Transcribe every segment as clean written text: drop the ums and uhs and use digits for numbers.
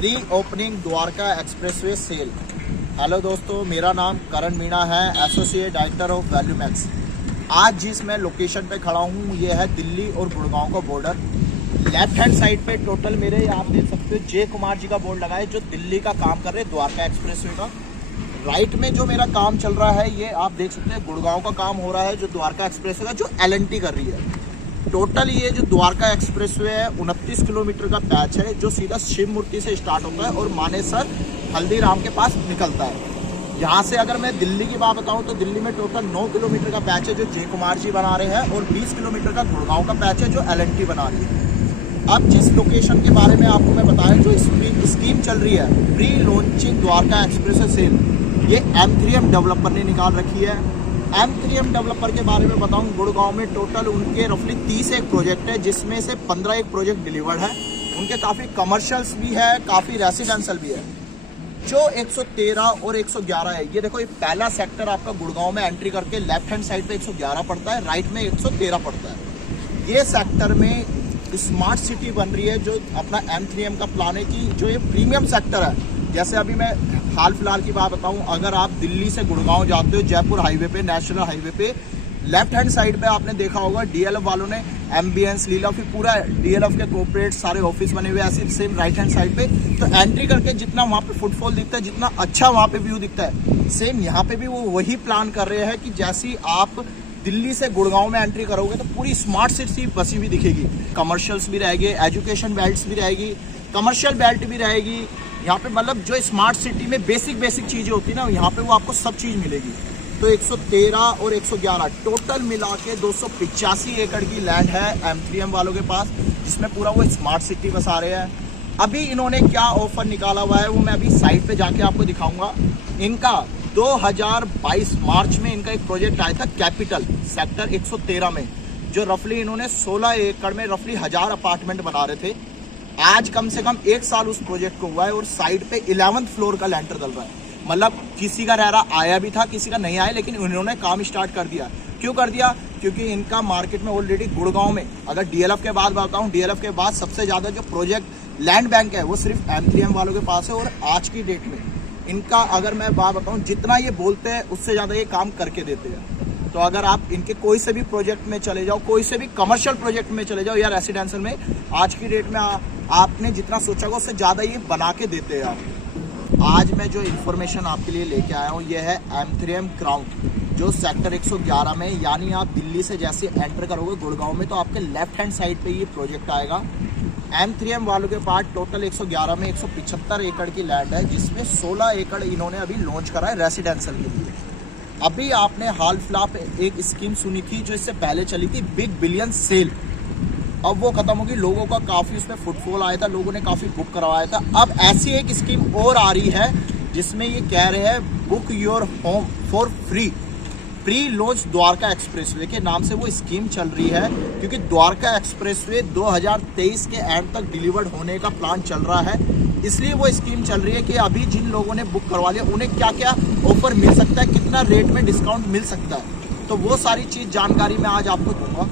Pre opening Dwarka expressway sale. Hello दोस्तों, मेरा नाम करण मीणा है, associate director of Value Max. आज जिस मैं लोकेशन पे खड़ा हूँ ये है दिल्ली और गुड़गांव का बॉर्डर। लेफ्ट हैंड साइड पे टोटल मेरे आप देख सकते हो जय कुमार जी का बोर्ड लगा है जो दिल्ली का काम कर रहे हैं द्वारका एक्सप्रेसवे का। राइट में जो मेरा काम चल रहा है ये आप देख सकते हैं गुड़गांव का काम हो रहा है जो द्वारका एक्सप्रेसवे का, जो L&T कर रही है। टोटल ये जो द्वारका एक्सप्रेसवे है 29 किलोमीटर का पैच है जो सीधा शिव मूर्ति से स्टार्ट होता है और मानेसर हल्दीराम के पास निकलता है। यहाँ से अगर मैं दिल्ली की बात बताऊँ तो दिल्ली में टोटल 9 किलोमीटर का पैच है जो जय कुमार जी बना रहे हैं और 20 किलोमीटर का गुड़गांव का पैच है जो L&T बना रही है। अब जिस लोकेशन के बारे में आपको मैं बताया, जो स्कीम चल रही है pre launching Dwarka expressway sale, ये M3M डेवलपर ने निकाल रखी है। M3M डेवलपर के बारे में बताऊं, गुड़गांव में टोटल उनके रफली 30 एक प्रोजेक्ट है जिसमें से 15 एक प्रोजेक्ट डिलीवर्ड है। उनके काफ़ी कमर्शियल्स भी है, काफ़ी रेसिडेंशियल भी है। जो 113 और 111 है, ये देखो ये पहला सेक्टर आपका गुड़गांव में एंट्री करके लेफ्ट हैंड साइड पे 111 पड़ता है, राइट में 113 पड़ता है। ये सेक्टर में स्मार्ट सिटी बन रही है जो अपना M3M का प्लान है कि जो ये प्रीमियम सेक्टर है। जैसे अभी मैं हाल फिलहाल की बात बताऊं, अगर आप दिल्ली से गुड़गांव जाते हो जयपुर हाईवे पे, नेशनल हाईवे पे, लेफ्ट हैंड साइड पे आपने देखा होगा DLF वालों ने एम्बियंस लीला फिर पूरा DLF के कॉर्पोरेट सारे ऑफिस बने हुए ऐसे सेम राइट हैंड साइड पे। तो एंट्री करके जितना वहाँ पे फुटफॉल दिखता है, जितना अच्छा वहाँ पे व्यू दिखता है, सेम यहाँ पे भी वो वही प्लान कर रहे हैं कि जैसी आप दिल्ली से गुड़गांव में एंट्री करोगे तो पूरी स्मार्ट सिटी बसी हुई दिखेगी। कमर्शियल्स भी रहेगी, एजुकेशन बेल्ट भी रहेगी, कमर्शियल बेल्ट भी रहेगी। यहाँ पे मतलब जो स्मार्ट सिटी में बेसिक चीज़ें होती है ना, यहाँ पे वो आपको सब चीज़ मिलेगी। तो 113 और 111 टोटल मिला के 285 एकड़ की लैंड है M3M वालों के पास, जिसमें पूरा वो स्मार्ट सिटी बसा रहे हैं। अभी इन्होंने क्या ऑफर निकाला हुआ है वो मैं अभी साइट पे जाके आपको दिखाऊंगा। इनका 2022 मार्च में इनका एक प्रोजेक्ट आया था कैपिटल सेक्टर 113 में, जो रफली इन्होंने 16 एकड़ में रफली 1000 अपार्टमेंट बना रहे थे। आज कम से कम 1 साल उस प्रोजेक्ट को हुआ है और साइड पे 11th फ्लोर का लेंटर डल रहा है। मतलब किसी का रह रहा आया भी था, किसी का नहीं आया, लेकिन उन्होंने काम स्टार्ट कर दिया। क्यों कर दिया? क्योंकि इनका मार्केट में ऑलरेडी गुड़गांव में, अगर DLF के बाद बताऊं, DLF के बाद सबसे ज़्यादा जो प्रोजेक्ट लैंड बैंक है वो सिर्फ M3M वालों के पास है। और आज की डेट में इनका अगर मैं बात बताऊँ, जितना ये बोलते हैं उससे ज़्यादा ये काम करके देते हैं। तो अगर आप इनके कोई से भी प्रोजेक्ट में चले जाओ, कोई से भी कमर्शियल प्रोजेक्ट में चले जाओ या रेसिडेंशियल में, आज की डेट में आपने जितना सोचा होगा उससे ज़्यादा ये बना के देते हैं आप। आज मैं जो इन्फॉर्मेशन आपके लिए लेके आया हूँ ये है M3M क्राउन, जो सेक्टर 111 में, यानी आप दिल्ली से जैसे एंटर करोगे गुड़गांव में तो आपके लेफ्ट हैंड साइड पे ये प्रोजेक्ट आएगा। M3M वालों के पास टोटल 111 में 175 एकड़ की लैंड है, जिसमें 16 एकड़ इन्होंने अभी लॉन्च करा है रेसिडेंशियल के लिए। अभी आपने हाल फिलहाल एक स्कीम सुनी थी जो इससे पहले चली थी, बिग बिलियन सेल। अब वो खत्म होगी, लोगों का काफ़ी उसमें फुटफॉल आया था, लोगों ने काफ़ी बुक करवाया था। अब ऐसी एक स्कीम और आ रही है जिसमें ये कह रहे हैं book your home for free, pre launch Dwarka expressway के नाम से वो स्कीम चल रही है। क्योंकि द्वारका एक्सप्रेसवे 2023 के एंड तक डिलीवर्ड होने का प्लान चल रहा है, इसलिए वो स्कीम चल रही है कि अभी जिन लोगों ने बुक करवा लिया उन्हें क्या क्या ऑफर मिल सकता है, कितना रेट में डिस्काउंट मिल सकता है। तो वो सारी चीज़ जानकारी मैं आज आपको दूंगा।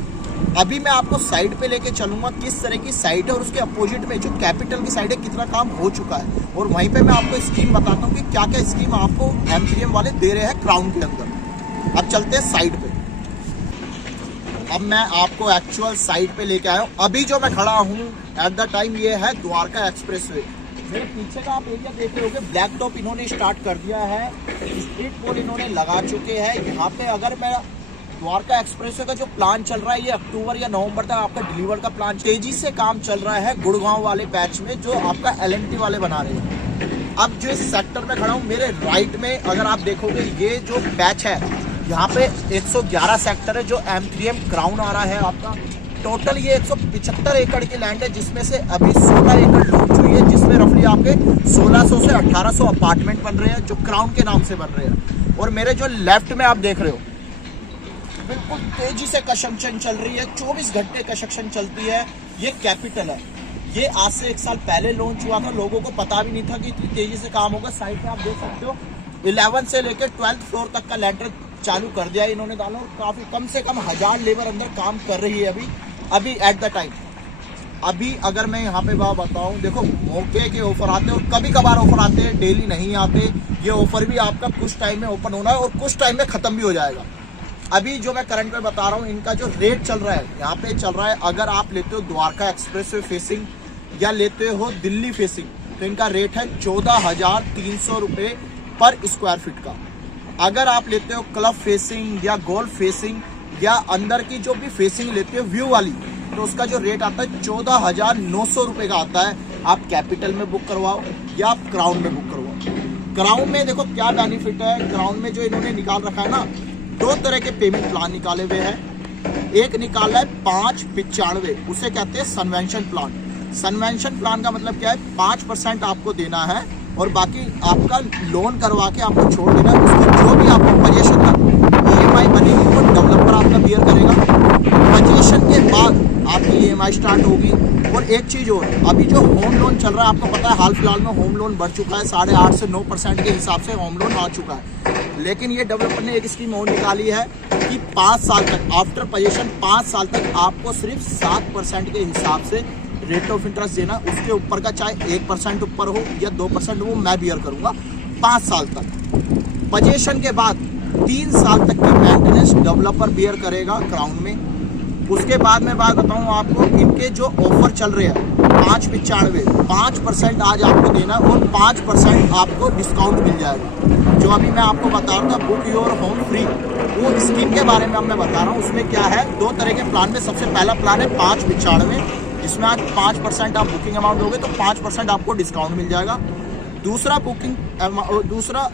अभी मैं आपको साइट पे लेके चलूंगा किस तरह की साइट है और उसके अपोजिट में जो कैपिटल की साइड है कितना काम हो चुका है, और वहीं पे मैं आपको स्कीम बताता हूँ कि क्या क्या स्कीम आपको M3M वाले दे रहे हैं क्राउन के अंदर। अब चलते हैं साइट पे। अब मैं आपको एक्चुअल साइट पे लेके आया हूँ। अभी जो मैं खड़ा हूँ एट द टाइम ये है द्वारका एक्सप्रेसवे। मेरे पीछे का आप एरिया देख रहे होगे, ब्लैक टॉप इन्होंने स्टार्ट कर दिया है, स्ट्रीट पोल इन्होंने लगा चुके हैं यहाँ पे। अगर मैं द्वारका एक्सप्रेसवे का जो प्लान चल रहा है ये अक्टूबर या नवंबर तक आपका डिलीवर का प्लान, तेजी से काम चल रहा है गुड़गांव वाले पैच में जो आपका L&T वाले बना रहे हैं। अब जो इस सेक्टर में खड़ा हूँ, मेरे राइट में अगर आप देखोगे ये जो पैच है यहाँ पे 111 सेक्टर है जो M3M क्राउन आ रहा है आपका। टोटल ये 175 एकड़ की लैंड है जिसमें से अभी 16 एकड़ लॉन्च हुई है, जिसमें रफली आपके 1600 से 1800 अपार्टमेंट बन रहे हैं जो क्राउन के नाम से बन रहे हैं। और मेरे जो लेफ्ट में आप देख रहे हो बिल्कुल तेजी से कंस्ट्रक्शन चल रही है, 24 घंटे कंस्ट्रक्शन चलती है। ये कैपिटल है, ये आज से 1 साल पहले लॉन्च हुआ था, लोगों को पता भी नहीं था कि इतनी तेजी से काम होगा। साइड में आप देख सकते हो 11 से लेकर 12th फ्लोर तक का लेंटर चालू कर दिया इन्होंने डाला, और काफ़ी कम से कम 1000 लेबर अंदर काम कर रही है अभी एट द टाइम। अभी अगर मैं यहाँ पे बात बताऊँ, देखो मौके के ऑफर आते हैं और कभी कभार ऑफर आते हैं, डेली नहीं आते। ये ऑफर भी आपका कुछ टाइम में ओपन होना है और कुछ टाइम में ख़त्म भी हो जाएगा। अभी जो मैं करंट में बता रहा हूँ, इनका जो रेट चल रहा है यहाँ पे चल रहा है, अगर आप लेते हो द्वारका एक्सप्रेस वे फेसिंग या लेते हो दिल्ली फेसिंग, तो इनका रेट है 14,300 रुपये पर स्क्वायर फीट का। अगर आप लेते हो क्लब फेसिंग या गोल्फ फेसिंग या अंदर की जो भी फेसिंग लेते हो व्यू वाली, तो उसका जो रेट आता है 14,900 रुपये का आता है। आप कैपिटल में बुक करवाओ या आप क्राउन में बुक करवाओ। क्राउन में देखो क्या बेनिफिट है, क्राउन में जो इन्होंने निकाल रखा है ना, 2 तरह के पेमेंट प्लान निकाले हुए हैं। एक निकाला है 595, उसे कहते हैं सनवेंशन प्लान। सनवेंशन प्लान का मतलब क्या है, 5% आपको देना है और बाकी आपका लोन करवा के आपको छोड़ देना है। उसको जो भी आपको पोजीशन तक EMI बनेगी वो डेवलपर आपका बियर करेगा। पोजीशन के बाद आपकी EMI स्टार्ट होगी। और एक चीज़ और, अभी जो होम लोन चल रहा है, आपको पता है हाल फिलहाल में होम लोन बढ़ चुका है, 8.5 से 9% के हिसाब से होम लोन आ चुका है। लेकिन ये डेवलपर ने एक स्कीम और निकाली है कि 5 साल तक आफ्टर पोजीशन 5 साल तक आपको सिर्फ 7% के हिसाब से रेट ऑफ इंटरेस्ट देना। उसके ऊपर का चाहे 1% ऊपर हो या 2% वो मैं बियर करूँगा 5 साल तक। पोजीशन के बाद 3 साल तक की मेंटेनेंस डेवलपर बियर करेगा क्राउन में। उसके बाद मैं बात बताऊँ आपको, इनके जो ऑफर चल रहे हैं 595, 5% आज आपको देना और 5% आपको डिस्काउंट मिल जाएगा। जो अभी मैं आपको बता रहा था बुक योर होम फ्री, वो स्कीम के बारे में अब मैं बता रहा हूँ। उसमें क्या है, 2 तरह के प्लान में सबसे पहला प्लान है 595, जिसमें आज 5% आप बुकिंग अमाउंट दोगे तो 5% आपको डिस्काउंट मिल जाएगा। दूसरा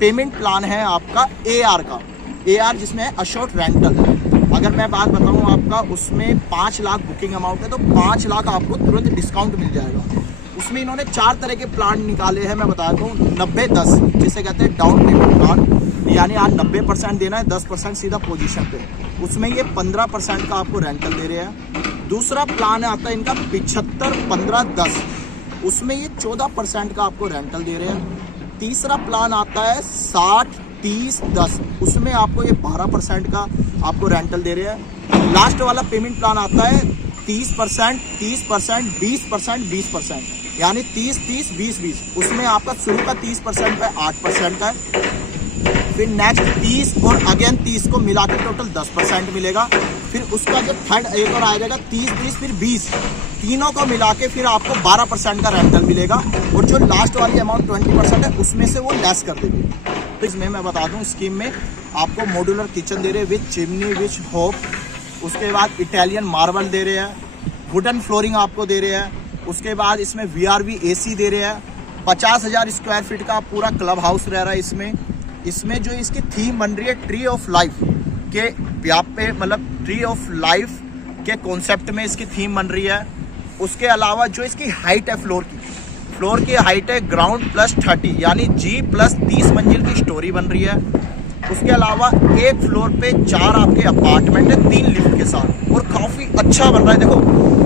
पेमेंट प्लान है आपका AR का, AR जिसमें है अश्योर्ड रेंटल। अगर मैं बात बताऊं आपका, उसमें 5 लाख बुकिंग अमाउंट है तो 5 लाख आपको तुरंत डिस्काउंट मिल जाएगा। उसमें इन्होंने 4 तरह के प्लान निकाले हैं, मैं बताता हूँ। 90-10 जिसे कहते हैं डाउन पेमेंट प्लान, यानी आज 90% देना है, 10% सीधा पोजीशन पे। उसमें ये 15% का आपको रेंटल दे रहे हैं। दूसरा प्लान आता है इनका 75-15-10, उसमें ये 14% का आपको रेंटल दे रहे हैं। तीसरा प्लान आता है 60-30-10, उसमें आपको ये 12% का आपको रेंटल दे रहे हैं। लास्ट वाला पेमेंट प्लान आता है 30%, 30%, 20%, 20%, यानी 30-30, 20-20। उसमें आपका शुरू का 30% पे 8% का है, फिर नेक्स्ट 30 और अगेन 30 को मिला के टोटल 10% मिलेगा। फिर उसका जो थर्ड एक और आ जाएगा 30-30 फिर 20, तीनों को मिला के फिर आपको 12% का रेंटल मिलेगा। और जो लास्ट वाली अमाउंट 20% है उसमें से वो लेस कर देंगे। तो इसमें मैं बता दूं, स्कीम में आपको मॉड्यूलर किचन दे रहे हैं विथ चिमनी विथ होप। उसके बाद इटालियन मार्बल दे रहे हैं, वुडन फ्लोरिंग आपको दे रहे हैं। उसके बाद इसमें VRV AC दे रहे हैं। 50,000 स्क्वायर फीट का पूरा क्लब हाउस रह रहा है। इसमें जो इसकी थीम बन रही है ट्री ऑफ लाइफ के व्याप पे, मतलब ट्री ऑफ लाइफ के कॉन्सेप्ट में इसकी थीम बन रही है। उसके अलावा जो इसकी हाइट है फ्लोर की हाइट है ग्राउंड +30, यानी G+30 मंजिल की स्टोरी बन रही है। उसके अलावा एक फ्लोर पे 4 आपके अपार्टमेंट है 3 लिफ्ट के साथ, और काफ़ी अच्छा बन रहा है। देखो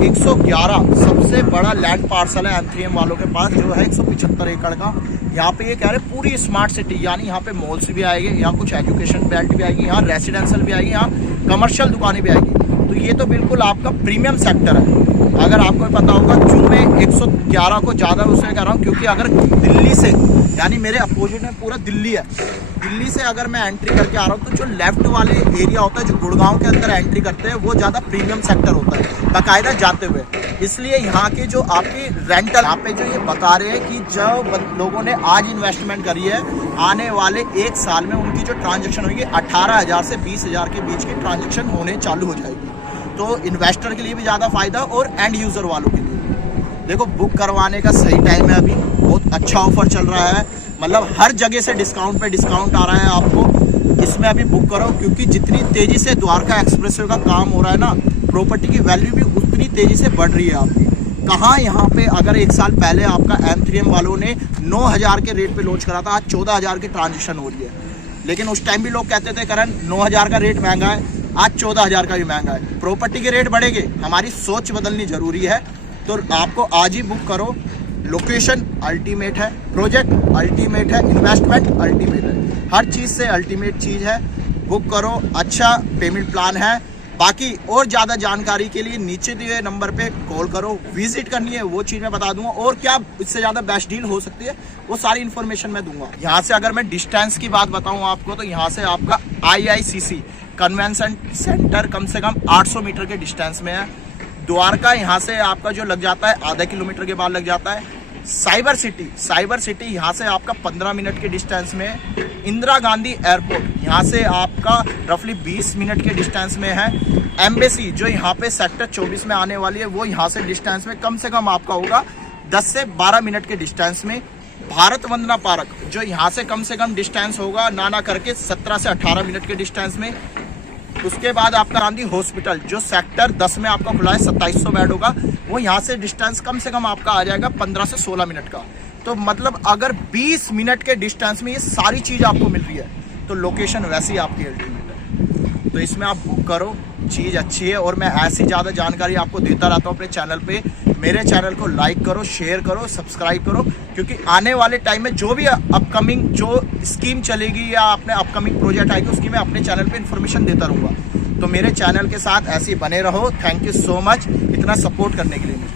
111 सबसे बड़ा लैंड पार्सल है M3M वालों के पास, जो है 175 एकड़ का। यहाँ पे ये कह रहे हैं पूरी स्मार्ट सिटी, यानी यहाँ पे मॉल्स भी आएंगे, यहाँ कुछ एजुकेशन बेल्ट भी आएगी, यहाँ रेसिडेंशियल भी आएगी, यहाँ कमर्शियल दुकानें भी आएगी। तो ये तो बिल्कुल आपका प्रीमियम सेक्टर है। अगर आपको पता होगा क्यों मैं 111 को ज़्यादा उसमें कह रहा हूँ, क्योंकि अगर दिल्ली से, यानी मेरे अपोजिट में पूरा दिल्ली है, दिल्ली से अगर मैं एंट्री करके आ रहा हूँ तो जो लेफ्ट वाले एरिया होता है, जो गुड़गांव के अंदर एंट्री करते हैं, वो ज़्यादा प्रीमियम सेक्टर होता है बाकायदा जाते हुए। इसलिए यहाँ की जो आपकी रेंटल, यहाँ पे जो ये बता रहे हैं कि जो लोगों ने आज इन्वेस्टमेंट करी है, आने वाले 1 साल में उनकी जो ट्रांजेक्शन होगी 18,000 से 20,000 के बीच की ट्रांजेक्शन होने चालू हो जाएगी। तो इन्वेस्टर के लिए भी ज़्यादा फायदा और एंड यूज़र वालों के लिए। देखो बुक करवाने का सही टाइम है, अभी बहुत अच्छा ऑफर चल रहा है, मतलब हर जगह से डिस्काउंट पे डिस्काउंट आ रहा है आपको। इसमें अभी बुक करो, क्योंकि जितनी तेज़ी से द्वारका एक्सप्रेसवे का काम हो रहा है ना, प्रॉपर्टी की वैल्यू भी उतनी तेज़ी से बढ़ रही है आपकी। कहाँ यहाँ पे अगर 1 साल पहले आपका M3M वालों ने 9,000 के रेट पे लॉन्च करा था, आज 14,000 की ट्रांजेक्शन हो रही है। लेकिन उस टाइम भी लोग कहते थे करण 9,000 का रेट महंगा है, आज 14,000 का भी महंगा है। प्रॉपर्टी के रेट बढ़ेंगे, हमारी सोच बदलनी जरूरी है। तो आपको आज ही बुक करो। लोकेशन अल्टीमेट है, प्रोजेक्ट अल्टीमेट है, इन्वेस्टमेंट अल्टीमेट है, हर चीज़ से अल्टीमेट चीज़ है। बुक करो, अच्छा पेमेंट प्लान है। बाकी और ज़्यादा जानकारी के लिए नीचे दिए नंबर पे कॉल करो, विजिट करनी है वो चीज़ मैं बता दूंगा, और क्या इससे ज़्यादा बेस्ट डील हो सकती है वो सारी इन्फॉर्मेशन मैं दूंगा। यहाँ से अगर मैं डिस्टेंस की बात बताऊँ आपको, तो यहाँ से आपका IICC कन्वेंशन सेंटर कम से कम 800 मीटर के डिस्टेंस में है। द्वारका यहाँ से आपका जो लग जाता है आधा किलोमीटर के बाद लग जाता है। साइबर सिटी यहाँ से आपका 15 मिनट के डिस्टेंस में है। इंदिरा गांधी एयरपोर्ट यहाँ से आपका रफली 20 मिनट के डिस्टेंस में है। एम्बेसी जो यहाँ पे सेक्टर 24 में आने वाली है वो यहाँ से डिस्टेंस में कम से कम आपका होगा 10 से 12 मिनट के डिस्टेंस में। भारत वंदना पार्क जो यहाँ से कम डिस्टेंस होगा ना करके 17 से 18 मिनट के डिस्टेंस में। उसके बाद आपका गांधी हॉस्पिटल जो सेक्टर 10 में आपका खुला है, 2700 बेड होगा, वो यहाँ से डिस्टेंस कम से कम आपका आ जाएगा 15 से 16 मिनट का। तो मतलब अगर 20 मिनट के डिस्टेंस में ये सारी चीज़ आपको मिल रही है तो लोकेशन वैसी आपकी अल्टीमेट है। तो इसमें आप बुक करो, चीज़ अच्छी है। और मैं ऐसी ज़्यादा जानकारी आपको देता रहता हूँ अपने चैनल पे। मेरे चैनल को लाइक करो, शेयर करो, सब्सक्राइब करो, क्योंकि आने वाले टाइम में जो भी अपकमिंग जो स्कीम चलेगी या अपने अपकमिंग प्रोजेक्ट आएगी उसकी मैं अपने चैनल पे इन्फॉर्मेशन देता रहूँगा। तो मेरे चैनल के साथ ऐसे ही बने रहो। थैंक यू सो मच इतना सपोर्ट करने के लिए।